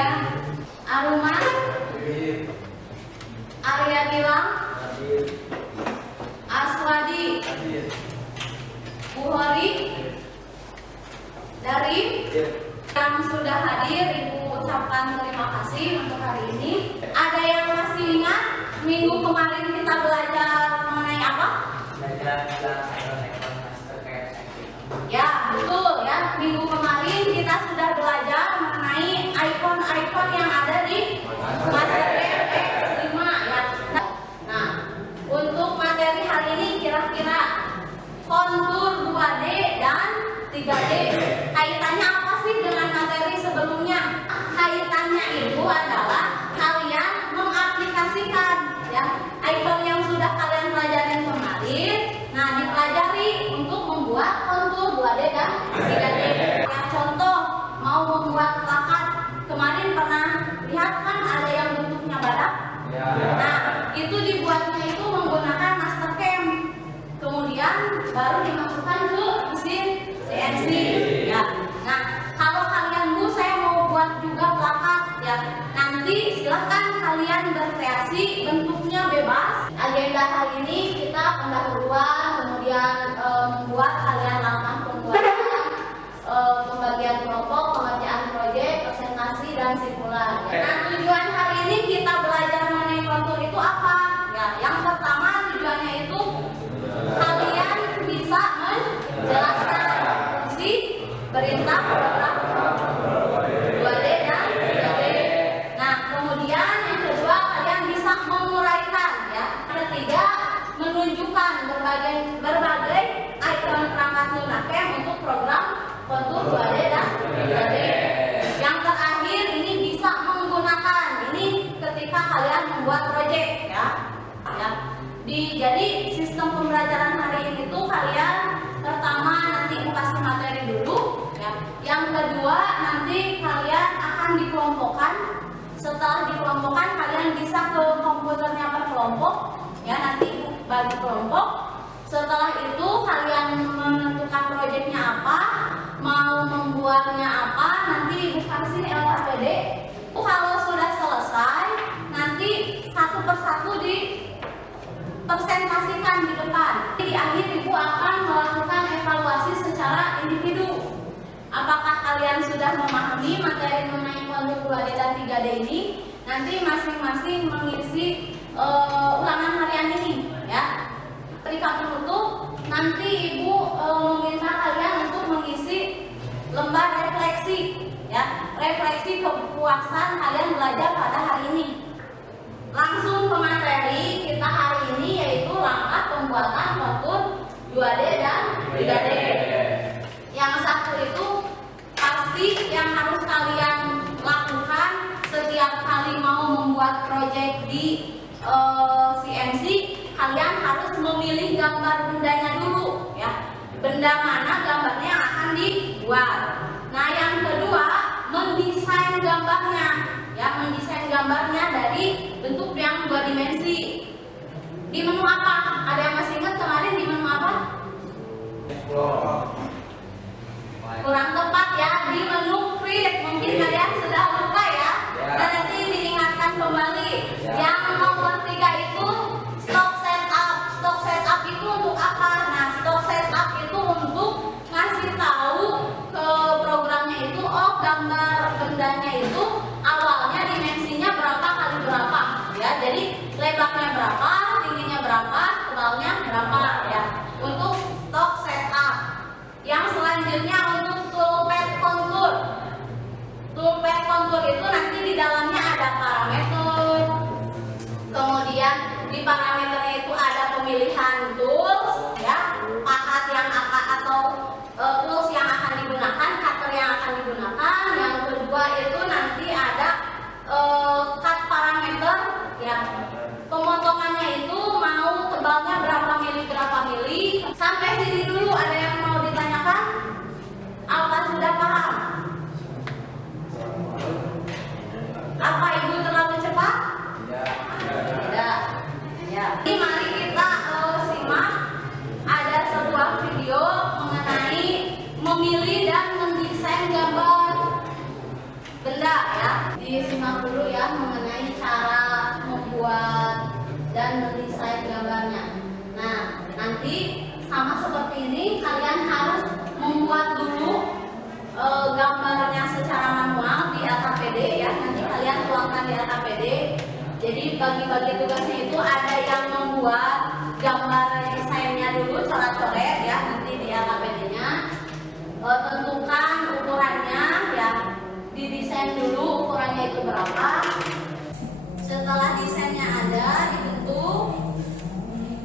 ya. Aruma, Arya Gilang, Aswadi, Buhori, dari yang sudah hadir, Ibu ucapkan terima kasih untuk hari ini. Ada yang masih ingat minggu kemarin kita belajar mengenai apa? Ya, betul ya. Minggu kemarin kita sudah belajar mengenai icon-icon yang ada di Mastercam X5 ya. Nah, untuk materi hari ini kira-kira kontur 2D dan 3D. Kaitannya apa sih dengan materi sebelumnya? Kaitannya itu adalah kalian mengaplikasikan ya icon yang sudah kalian pelajarin kemarin. Nah, dipelajari untuk membuat kontur 2D dan 3D. Ya, contoh mau membuat plakat. Kemarin pernah lihat kan ada yang bentuknya badak? Ya. Nah, itu dibuatnya itu menggunakan Mastercam. Kemudian baru dimasukkan ke mesin CNC ya. Nah, kalau kalian Bu, saya mau buat juga plakat ya. Nanti silahkan kalian berkreasi, bentuknya bebas. Agenda hari ini kita pendahuluan, kemudian membuat kalian langkah pembuatan, pembagian kelompok, pengerjaan proyek, presentasi dan simulan. Ya. Nah, tujuan hari ini kita belajar mengenai kontur itu apa? Ya, yang pertama tujuannya itu kalian bisa menjelaskan fungsi perintah program 2D dan 3D. Nah, kemudian yang kedua kalian bisa menguraikan ya. Ketiga, menunjukkan berbagai icon perangkat lunak untuk program kontur 2D dan 3D. Yang terakhir ini bisa menggunakan ini ketika kalian membuat proyek ya. Jadi sistem pembelajaran hari ini tuh kalian pertama nanti kasih materi dulu ya. Yang kedua nanti kalian akan dikelompokkan. Setelah dikelompokkan kalian bisa ke komputernya per kelompok ya, nanti bagi kelompok. Setelah itu kalian menentukan proyeknya apa, mau membuatnya apa, nanti Ibu kasih LKPD. Kalau sudah selesai nanti satu persatu presentasikan di depan. Di akhir Ibu akan melakukan evaluasi secara individu. Apakah kalian sudah memahami materi mengenai kontur 2D dan 3D ini? Nanti masing-masing mengisi ulangan harian ini ya. Ketika penutup nanti Ibu meminta kalian untuk mengisi lembar refleksi ya. Refleksi kepuasan kalian belajar pada hari ini. Langsung ke materi kita hari ini, yaitu langkah pembuatan kontur 2D dan 3D. Yang satu itu pasti yang harus kalian lakukan setiap kali mau membuat proyek di CNC, kalian harus memilih gambar bendanya dulu ya. Benda mana gambarnya yang akan dibuat. Nah, yang kedua mendesain gambarnya ya, mendesain gambarnya dari bentuk yang 2 dimensi. Di menu apa? Ada yang masih ingat kemarin di menu apa? Kurang tepat ya, di menu create. Mungkin kalian sudah lupa ya. Dan nanti diingatkan kembali. Yang nomor 3 itu stock setup. Stock setup itu untuk apa? Nah, stock setup itu untuk ngasih tahu ke programnya itu, oh gambar bendanya itu awalnya dimensinya berapa kali berapa ya. Jadi lebarnya berapa, tingginya berapa, tebalnya berapa ya. Untuk stock setup. Yang selanjutnya untuk toolpad kontur. Toolpad kontur Disimak dulu ya mengenai cara membuat dan mendesain gambarnya. Nah, nanti sama seperti ini kalian harus membuat dulu gambarnya secara manual di LKPD ya. Nanti kalian tuangkan di LKPD. Jadi bagi-bagi tugasnya itu ada yang membuat gambar desainnya dulu coret-coret ya nanti di LKPD-nya. Tentukan ukurannya ya. Didesain dulu ukurannya itu berapa. Setelah desainnya ada dibentuk,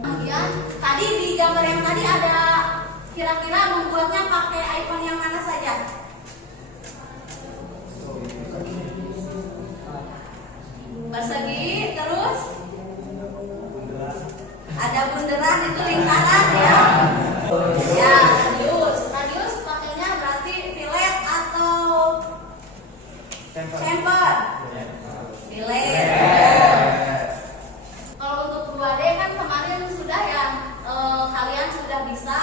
kemudian tadi di gambar yang tadi ada kira-kira membuatnya pakai icon yang mana saja? Persegi, terus ada bunderan itu lingkaran ya. Ya, radius pakainya berarti fillet atau chamfer? Fillet. Kalau untuk 2D kan kemarin sudah ya, kalian sudah bisa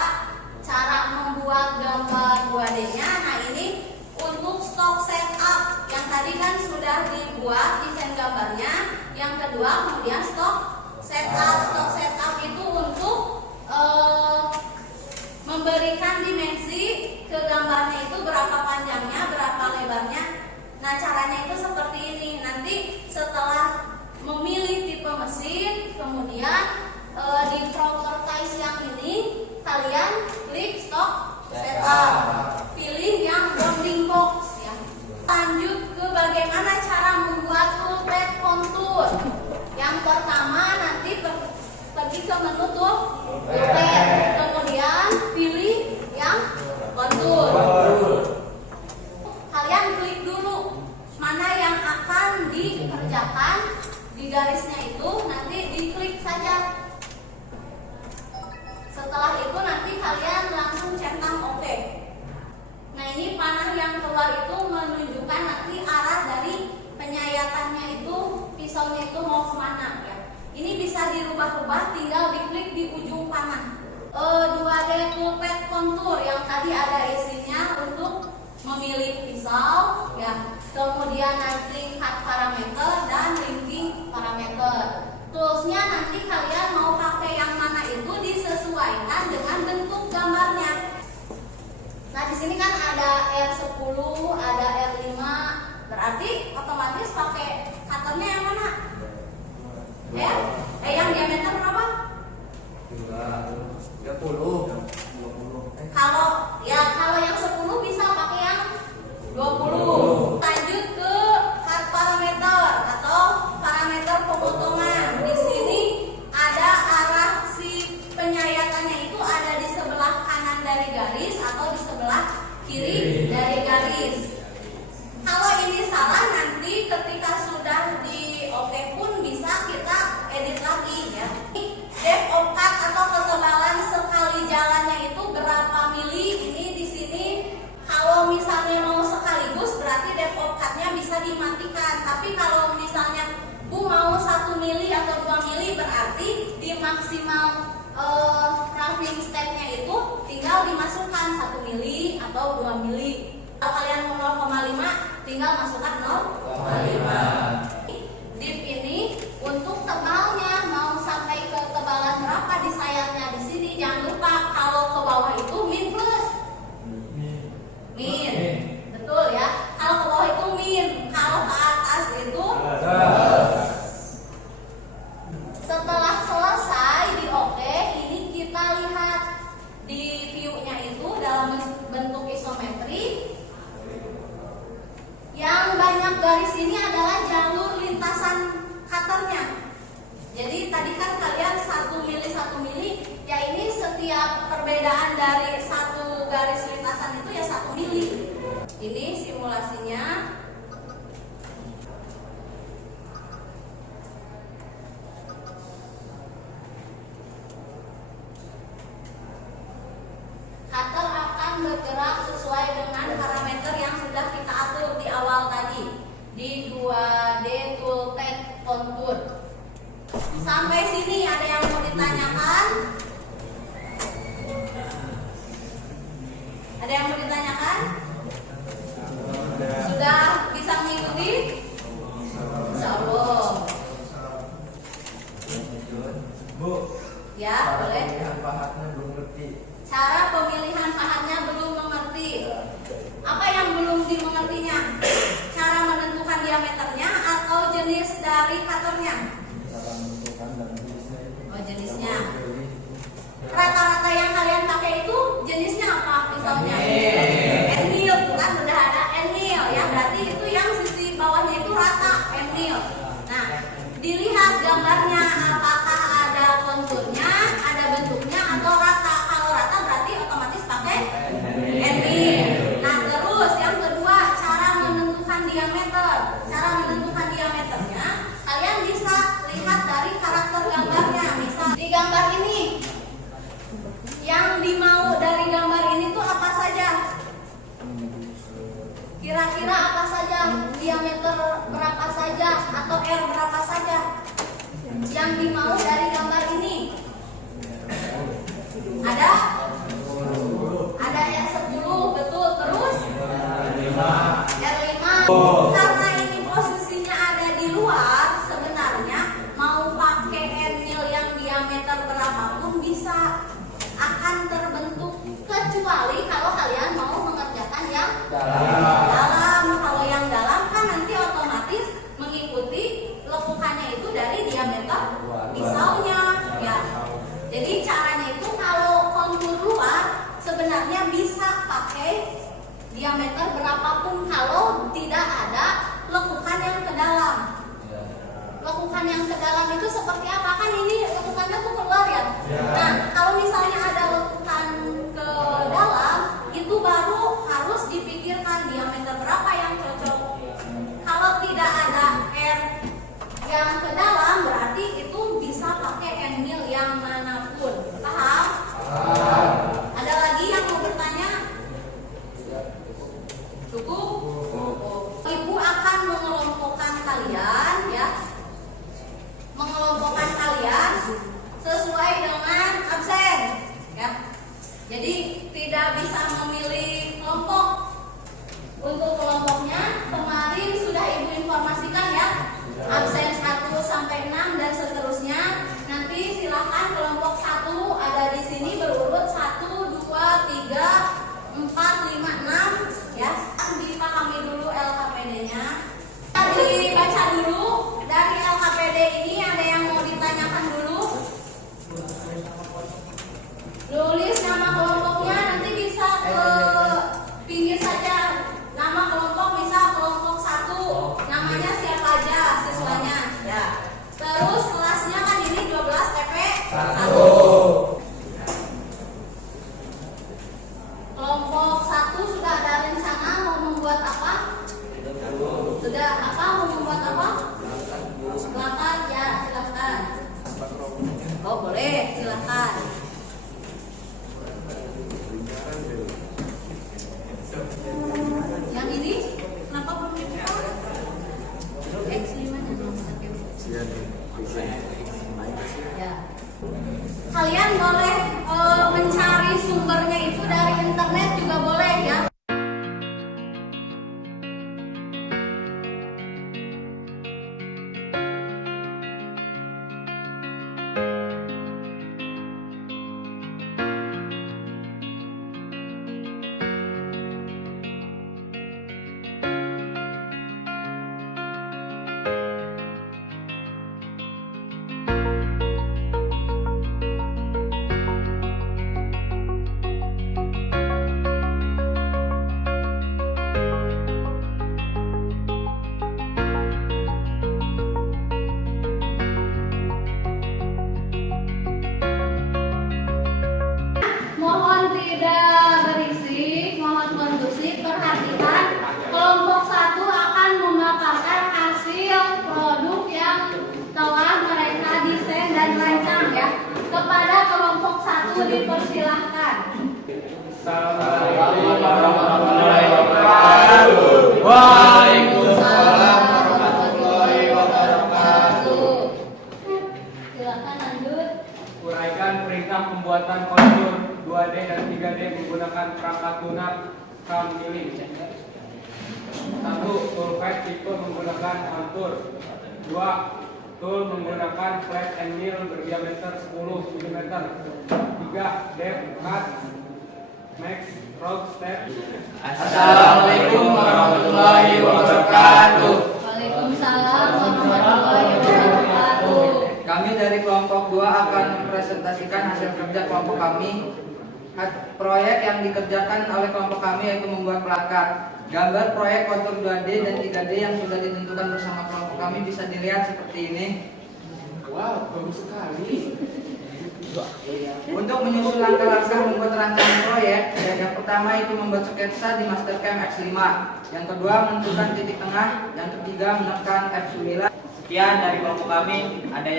cara membuat gambar 2D-nya. Nah, ini untuk stock setup yang tadi kan sudah dibuat desain gambarnya. Yang kedua kemudian stock setup. Stock setup itu untuk memberikan dimensi ke gambarnya itu berapa panjangnya, berapa lebarnya. Nah, caranya itu seperti ini. Nanti setelah memilih tipe mesin, kemudian di properties yang ini kalian klik stock setup, pilih yang bounding box ya. Lanjut ke bagaimana cara membuat full plate contour. Yang pertama nanti pergi ke menu tuh full plate, kemudian pilih yang contour. Kalian klik dulu mana yang akan dikerjakan di garisnya itu, nanti diklik saja. Setelah itu nanti kalian langsung centang OK. Nah, ini panah yang keluar itu menunjukkan nanti arah dari penyayatannya itu, pisaunya itu mau kemana ya. Ini bisa dirubah-rubah, tinggal diklik di ujung panah. 2D full plate contour yang tadi ada isinya untuk memilih pisau ya, kemudian nanti cut parameter dan linking parameter. Toolsnya nanti kalian mau pakai yang mana itu disesuaikan dengan bentuk gambarnya. Nah, di sini kan ada R10, ada R5, berarti otomatis pakai cutternya yang mana? Yang diameter berapa? 30. Kalau yang 10 bisa pakai yang 20. Lanjut ke cut parameter atau parameter pemotongan. Di sini ada arah si penyayatannya itu ada di sebelah kanan dari garis atau di sebelah kiri dari garis. Kalau ini salah nanti ketika sudah di OK pun bisa kita edit lagi ya. Depth of cut atau ketebalan sekali jalannya itu berapa mili? Ini di sini kalau misalnya mau sekaligus berarti depth of cut-nya bisa dimatikan. Tapi kalau misalnya mau 1 mili atau 2 mili berarti di maksimal carving step-nya itu tinggal dimasukkan 1 mili atau 2 mili. Kalau kalian mau 0,5 tinggal masukkan 0,5. Dip ini untuk tebalnya mau sampai ke tebalan berapa di sayapnya. Di sini jangan lupa kalau ke bawah itu min plus. Min. Betul ya. Kalau ke bawah itu min, kalau ke atas itu plus. Setelah selesai di OK, ini kita lihat di view-nya itu dalam bentuk isometri. Yang banyak garis ini adalah jalur lintasan cutternya. Jadi tadi kan kalian 1 mili, ya ini setiap perbedaan dari satu garis lintasan itu ya 1 mili. Ini simulasinya. Cutter akan bergerak sesuai dengan parameter yang sudah kita atur di awal tadi di 2D toolpath contour. Sampai sini ada yang mau ditanyakan? Ada yang mau ditanyakan? Sudah jenis dari cutter-nya? Oh, jenisnya. Rata-rata yang kalian pakai itu jenisnya apa pisaunya? End-mill, bukan udah ada end-mill ya, berarti itu yang sisi bawahnya itu rata, end-mill. Nah, dilihat gambarnya apakah ada konturnya, ada bentuknya atau rata. Kalau rata berarti otomatis pakai end-mill. Nah, terus yang kedua, cara menentukan diameter. Cara menentukan diameternya kalian bisa lihat dari karakter gambarnya. Misal di gambar ini, yang dimau dari gambar ini tuh apa saja? Kira-kira apa saja? Diameter berapa saja? Atau R berapa saja? Yang dimau dari gambar ini ada R10, betul. Terus R5. Karena ini posisinya ada di luar, sebenarnya mau pakai end-mill yang diameter berapapun bisa akan terbentuk, kecuali kalau kalian mau mengerjakan yang dalam. Kalau yang dalam kan nanti otomatis mengikuti lekukannya itu dari diameter pisaunya ya. Jadi caranya itu kalau kontur luar sebenarnya bisa pakai diameter berapapun kalau tidak ada lekukan yang ke dalam. Lekukan yang ke dalam itu seperti apa? Kan ini lekukannya tuh keluar ya. Nah, kalau misalnya ada lekukan ke dalam, itu baru harus dipikirkan diameter berapa yang cocok. Kalau tidak ada R yang ke dalam, berarti itu bisa pakai end-mill yang manapun. Paham? Ada lagi yang mau bertanya? Cukup? Ibu akan mengelompokkan kalian ya. Mengelompokkan kalian sesuai dengan absen ya. Jadi tidak bisa memilih kelompok. Untuk kelompoknya kemarin sudah Ibu informasikan ya. Absen 1 sampai 6 dan seterusnya. Nanti silakan kelompok 1 ada di sini berurut 1 2 3 4 5 6 ya. Dipahami dulu LKPD-nya. Dibaca dulu dari LKPD ini, ada yang mau ditanyakan dulu? Nulis nama kelompoknya, nanti bisa ke pinggir saja. Nama kelompok bisa kelompok 1, namanya siapa aja siswanya ya. Terus kelasnya kan ini 12 TP 1. Kelompok 1 sudah ada rencana mau membuat apa? Sudah apa? Mau membuat apa? Silakan ya, silakan. Oh boleh, silakan. Yang ini kenapa belum dibuka? X5-nya ya. Kalian boleh mencari sumbernya itu dari internet juga boleh ya. Dipersilahkan. Assalamualaikum warahmatullahi wabarakatuh. Waalaikumsalam warahmatullahi wabarakatuh. Silakan lanjut. Uraikan perintah pembuatan kontur 2D dan 3D menggunakan perangkat lunak kam milling. 1. Tool pad tipe menggunakan kontur. 2. Tool menggunakan flat and mill berdiameter 10 mm. 3. Depth cut max road step. Assalamualaikum warahmatullahi wabarakatuh. Waalaikumsalam warahmatullahi mempresentasikan hasil kerja kelompok kami. Proyek yang dikerjakan oleh kelompok kami yaitu membuat plakat. Gambar proyek kontur 2D dan 3D yang sudah ditentukan bersama kelompok kami bisa dilihat seperti ini. Wow, bagus sekali. Untuk menyusun langkah-langkah membuat rancangan proyek, yang pertama itu membuat sketsa di Mastercam X5. Yang kedua menentukan titik tengah. Yang ketiga menekan F9. Sekian dari kelompok kami. Ada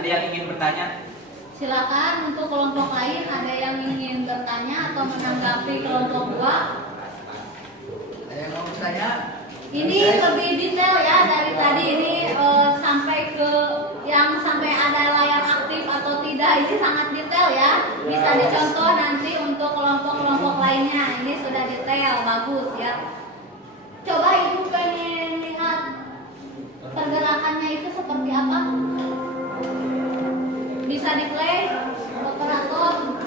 yang ingin bertanya? Silakan untuk kelompok lain, ada yang ingin bertanya atau menanggapi kelompok 2? Ada yang mau bertanya? Ini lebih detail ya dari tadi ini sampai ke yang sampai ada layar aktif atau tidak, ini sangat detail ya. Bisa dicontoh nanti untuk kelompok-kelompok lainnya. Ini sudah detail, bagus ya. Coba Ibu pengen lihat pergerakannya itu seperti apa? Bisa di play operator.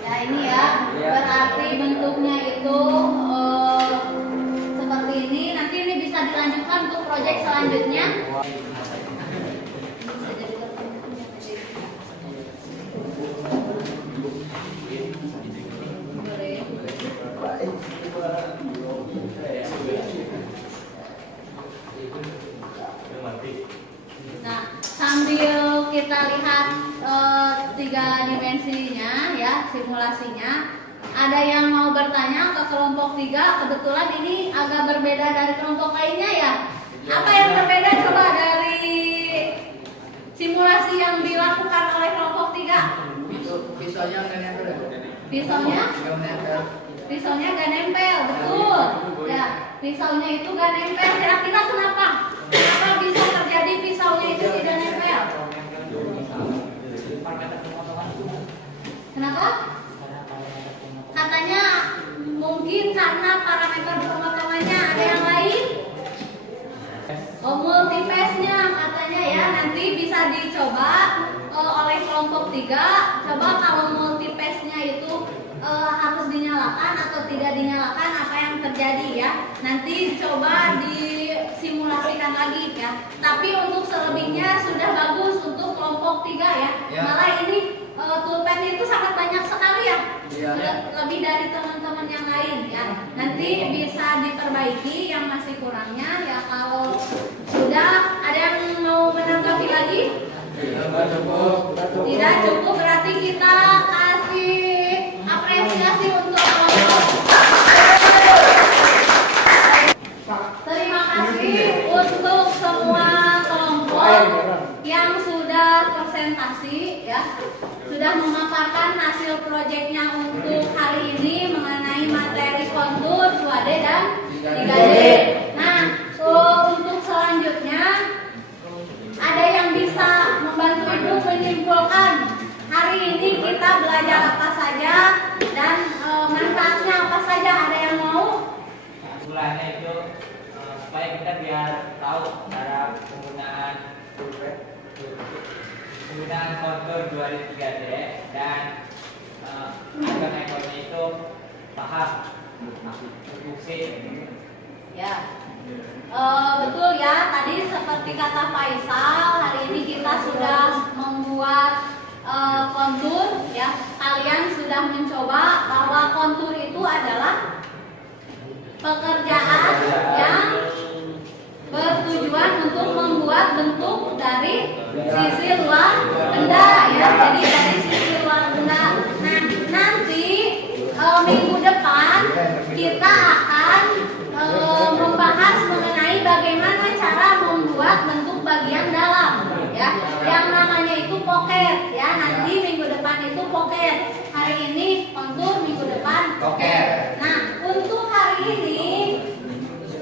Ya ini ya, berarti bentuknya itu seperti ini. Nanti ini bisa dilanjutkan untuk proyek selanjutnya. Nah, sambil kita lihat 3 dimensinya ya, simulasinya. Ada yang mau bertanya ke kelompok 3? Kebetulan ini agak berbeda dari kelompok lainnya ya. Apa yang berbeda coba dari simulasi yang dilakukan oleh kelompok 3? Pisaunya nggak nempel. Pisaunya? Nggak nempel. Pisaunya gak nempel, betul. Ya, pisaunya itu gak nempel. Kira-kira kenapa? Kenapa bisa terjadi pisaunya itu tidak nempel? Kenapa? Katanya mungkin karena parameter pemotongannya. Ada yang lain? Oh, multipass-nya katanya ya. Nanti bisa dicoba oleh kelompok 3. Coba kalau multipass-nya itu harus dinyalakan atau tidak dinyalakan, apa yang terjadi ya. Nanti coba disimulasikan lagi ya. Tapi untuk selebihnya sudah bagus untuk kelompok 3 ya. Malah ini pulpen itu sangat banyak sekali ya. Lebih dari teman-teman yang lain ya. Nanti bisa diperbaiki yang masih kurangnya ya. Kalau sudah, ada yang mau menanggapi lagi? Tidak cukup, berarti kita kasih apresiasi untuk kelompok. Terima kasih untuk semua kelompok yang sudah presentasi ya, sudah memaparkan hasil proyeknya untuk hari ini mengenai materi kontur 2D dan 3D. Nah, untuk selanjutnya ada yang bisa membantu Ibu menyimpulkan hari ini kita belajar apa saja dan manfaatnya apa saja? Ada yang mau? Mulanya itu supaya kita biar tahu cara penggunaan kontur 2D 3D dan ikon-ikonnya itu paham fungsi. Ya. Betul ya, tadi seperti kata Faisal, hari ini kita sudah membuat kontur ya. Kalian sudah mencoba bahwa kontur itu adalah pekerjaan yang bertujuan untuk membuat bentuk dari sisi luar benda ya. Jadi dari sisi luar benda. Nah, nanti minggu depan kita akan membahas mengenai bagaimana cara membuat bentuk bagian dalam ya. Yang namanya itu pocket ya. Nanti minggu depan itu pocket. Hari ini kontur, minggu depan pocket. Nah, untuk hari ini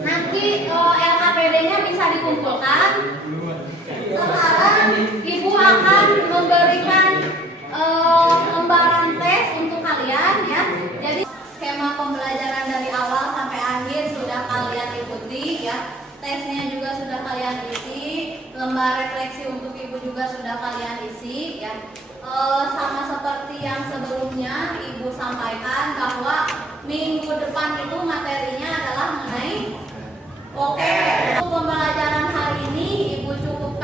nanti LKPD-nya bisa dikumpulkan. Sekarang Ibu akan memberikan lembaran tes untuk kalian ya. Jadi skema pembelajaran dari awal sampai akhir sudah kalian ikuti ya. Tesnya juga sudah kalian isi. Lembar refleksi untuk Ibu juga sudah kalian isi ya. Sama seperti yang sebelumnya Ibu sampaikan bahwa minggu depan itu materinya adalah mengenai pocket. Untuk pembelajaran hari ini Ibu cukup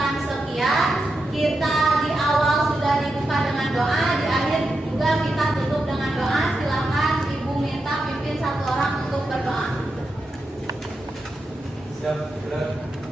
Siap, gerak.